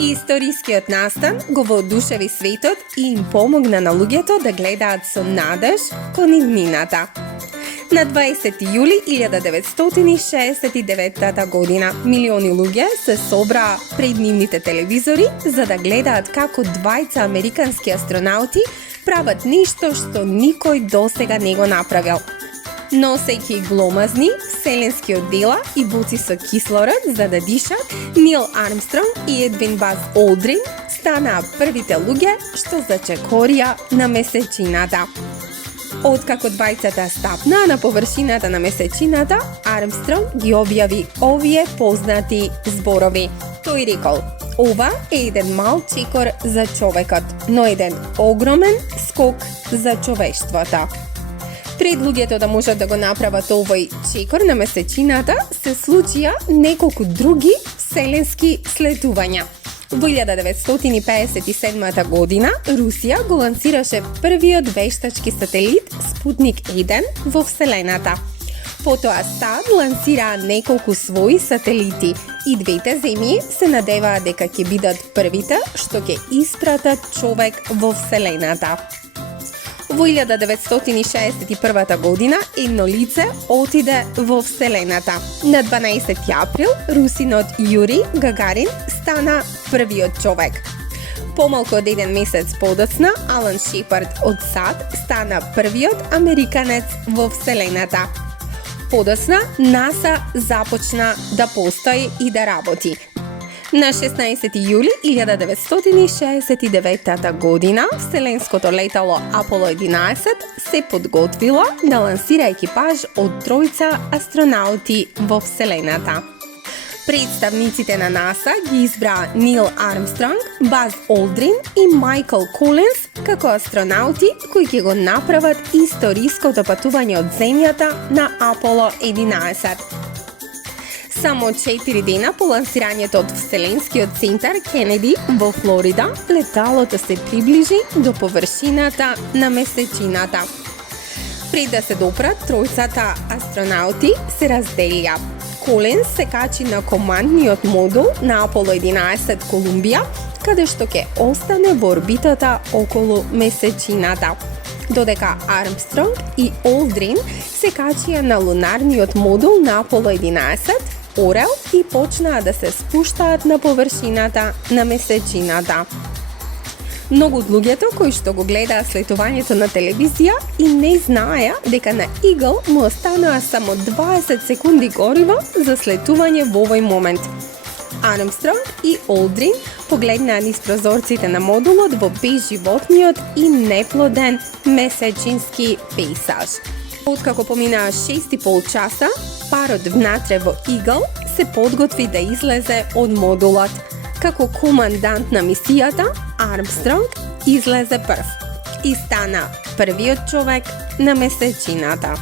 Историскиот настан го воодушеви светот и им помогна на луѓето да гледаат со надеж кон иднината. На 20 јули 1969 година милиони луѓе се собраа пред нивните телевизори за да гледаат како двајца американски астронаути прават нешто што никој досега не го направил. Носејќи гломазни, вселенски оддела и буци со кислород за да дишат, Нил Армстронг и Едвин Баз Олдрин станаа првите луѓе што зачекорија на месечината. Откако двајцата стапнаа на површината на месечината, Армстронг ги објави овие познати зборови. Тој рекол: "Ова е еден мал чекор за човекот, но еден огромен скок за човештвото." Пред луѓето да можат да го направат овој чекор на месечината, се случија неколку други вселенски слетувања. Во 1957 година Русија го лансираше првиот вештачки сателит Спутник 1 во Вселената. Потоа САД лансираа неколку своји сателити и двете земји се надеваа дека ќе бидат првите што ќе испратат човек во Вселената. Во 1961 година едно лице отиде во Вселената. На 12 април русинот Јури Гагарин стана првиот човек. Помалку од еден месец подоцна, Алан Шепард од САД стана првиот американец во Вселената. Подоцна, НАСА започна да постои и да работи. На 16 јули 1969 година вселенското летало Аполо 11 се подготвило да лансира екипаж од тројца астронаути во Вселената. Представниците на НАСА ги избраа Нил Армстронг, Баз Олдрин и Майкл Колинс како астронаути кои ќе го направат историското патување од Земјата на Аполо 11. Само 4 дена по лансирањето од Вселенскиот центар Кенеди во Флорида, леталото се приближи до површината на месечината. Пред да се допрат, тројцата астронаути се разделија. Колинс се качи на командниот модул на Аполо 11 Колумбија, каде што ќе остане во орбитата околу месечината. Додека Армстронг и Олдрин се качија на лунарниот модул на Аполо 11 Орел и почнаа да се спуштаат на површината на месечината. Многу од луѓето кои што го гледаа слетувањето на телевизија и не знаеа дека на Игл му останаа само 20 секунди гориво за слетување во овој момент. Армстронг и Олдрин погледнаа низ прозорците на модулот во безживотниот и неплоден месечински пейсаж. Откако поминаа 6,5 часа, парот внатре во Игл се подготви да излезе од модулот. Како командант на мисијата, Армстронг излезе прв и стана првиот човек на месечината.